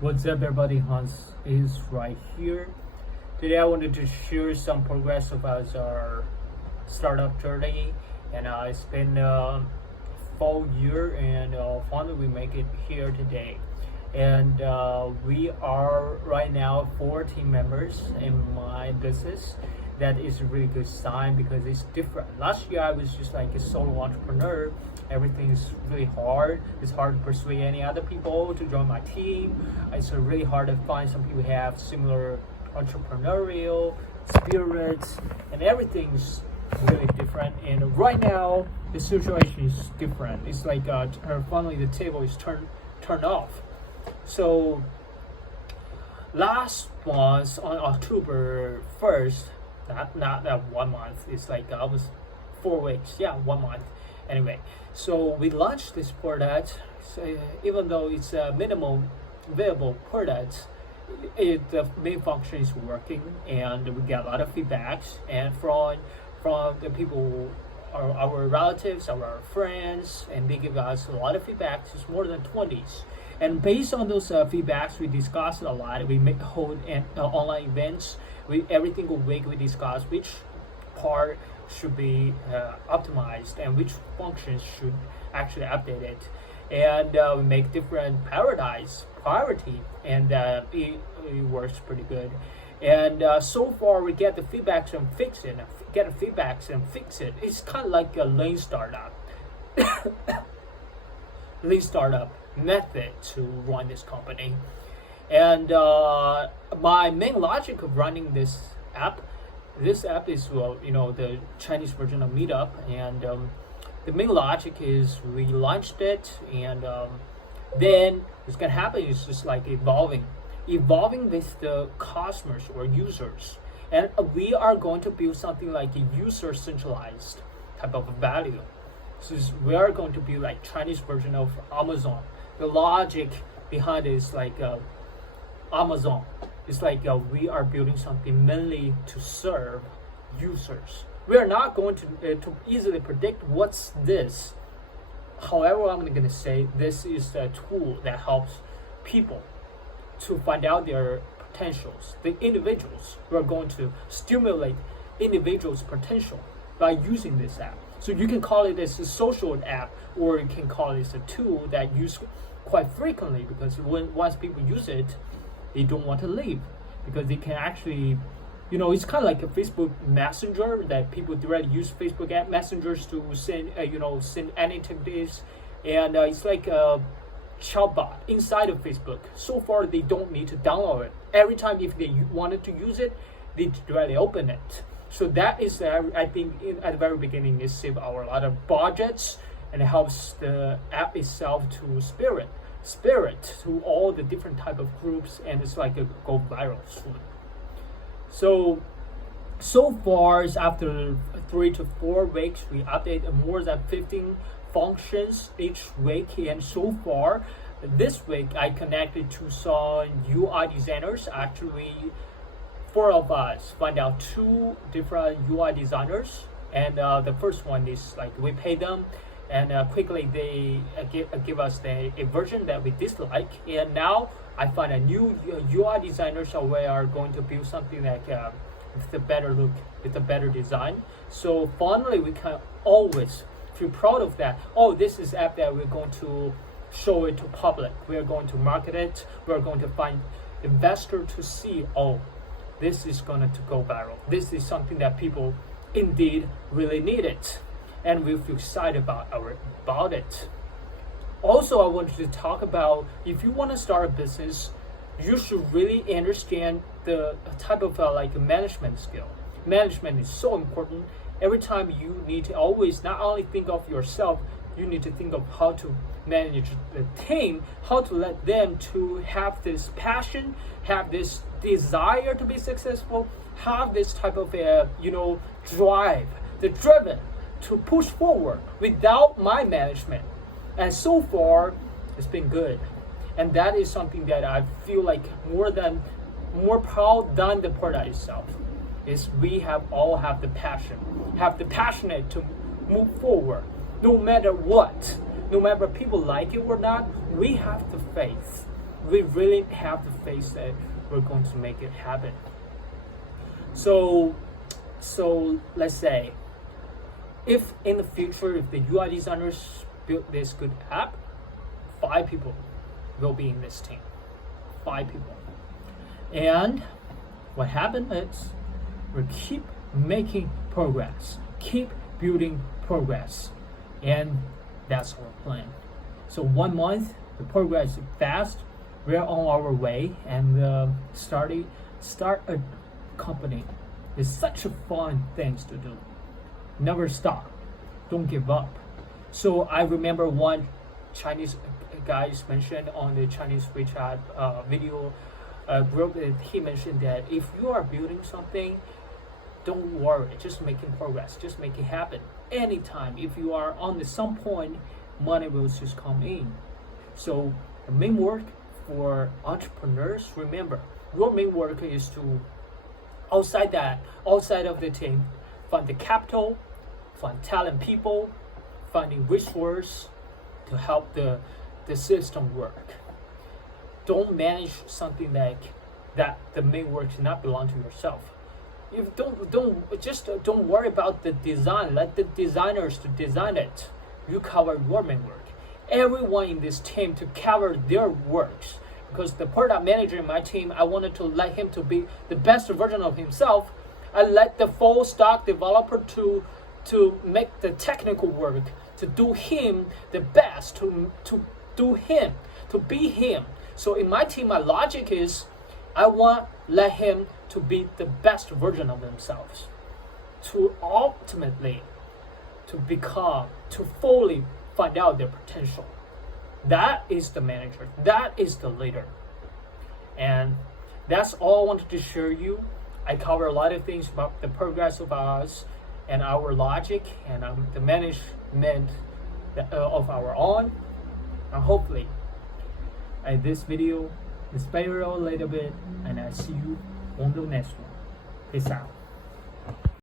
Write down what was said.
What's up, everybody? Hans is right here. Today, I wanted to share some progress about our startup journey, and it's been 4 year, and finally we make it here today. And we are right now 4 team members in my business. That is a really good sign because it's different. Last year I was just like a solo entrepreneur. Everything is really hard. It's hard to persuade any other people to join my team. It's really hard to find some people who have similar entrepreneurial spirits, and everything's really different. And right now the situation is different. It's like finally the table is turned off. So last month on October 1st, not that 1 month, it's like almost 4 weeks, yeah, 1 month. Anyway, so we launched this product. So even though it's a minimum viable product, the main function is working, and we get a lot of feedbacks and from the people, our relatives, our friends, and they give us a lot of feedbacks. It's more than 20s. And based on those feedbacks, we discussed a lot. We hold online events. Every single week we discuss which part should be optimized and which functions should actually update it. And we make different priority, and it works pretty good. And so far we get the feedbacks and fix it. It's kind of like a lean startup. Lean startup method to run this company. And my main logic of running this app is the Chinese version of Meetup. And the main logic is we launched it, and then what's gonna happen is just like evolving with the customers or users. And we are going to build something like a user centralized type of value. So we are going to be like Chinese version of Amazon. The logic behind it is like Amazon. It's like we are building something mainly to serve users. We are not going to easily predict what's this. However, I'm going to say this is a tool that helps people to find out their potentials. The individuals, we are going to stimulate individuals' potential by using this app. So you can call it as a social app, or you can call it a tool that used quite frequently, because once people use it, they don't want to leave, because they can actually, it's kind of like a Facebook Messenger that people directly use Facebook app messengers to send any activities, and it's like a chatbot inside of Facebook. So far, they don't need to download it. Every time if they wanted to use it, they directly open it. So that is, I think, at the very beginning, it saves a lot of budgets, and it helps the app itself to spirit to all the different type of groups, and it's like a go viral soon. So far, after 3 to 4 weeks, we update more than 15 functions each week, and so far, this week I connected to some UI designers. Actually, 4 of us find out 2 different UI designers, and the first one is like we pay them, and quickly they give us a version that we dislike, and now I find a new UI designer, so we are going to build something like with a better look, with a better design. So finally we can always feel proud of that. Oh, this is app that we're going to show it to public, we are going to market it, we're going to find investor to see, oh, this is going to go viral. This is something that people indeed really need it, and we feel excited about it. Also, I wanted to talk about, if you want to start a business, you should really understand the type of management skill. Management is so important. Every time you need to always not only think of yourself, you need to think of how to manage the team, how to let them to have this passion, have this desire to be successful, have this type of drive, the driven to push forward without my management. And so far, it's been good, and that is something that I feel like more proud than the product itself. Is we all have the passionate to move forward, no matter what, no matter people like it or not. We have the faith we really have the faith that we're going to make it happen. So let's say, if in the future, if the UI designers build this good app, 5 people will be in this team. 5 people. And what happened is we keep making progress, keep building progress, and that's our plan. So 1 month, the progress is fast. We're on our way, and start a company is such a fun thing to do. Never stop. Don't give up. So I remember one Chinese guys mentioned on the Chinese WeChat video group, he mentioned that if you are building something, don't worry, just making progress, just make it happen. Anytime, if you are on some point, money will just come in. So the main work for entrepreneurs, remember, your main work is to, outside of the team, find the capital, find talent people, finding resource to help the system work. Don't manage something like that. The main work should not belong to yourself. You don't worry about the design. Let the designers to design it. You cover your main work. Everyone in this team to cover their works. Because the product manager in my team, I wanted to let him to be the best version of himself. I let the full stack developer to make the technical work, to do him the best, to do him, to be him. So in my team, my logic is, I want let him to be the best version of themselves, to ultimately to fully find out their potential. That is the manager. That is the leader. And that's all I wanted to share you. I cover a lot of things about the progress of us and our logic and the management of our own. And hopefully, this video inspire you a little bit, and I see you on the next one. Peace out.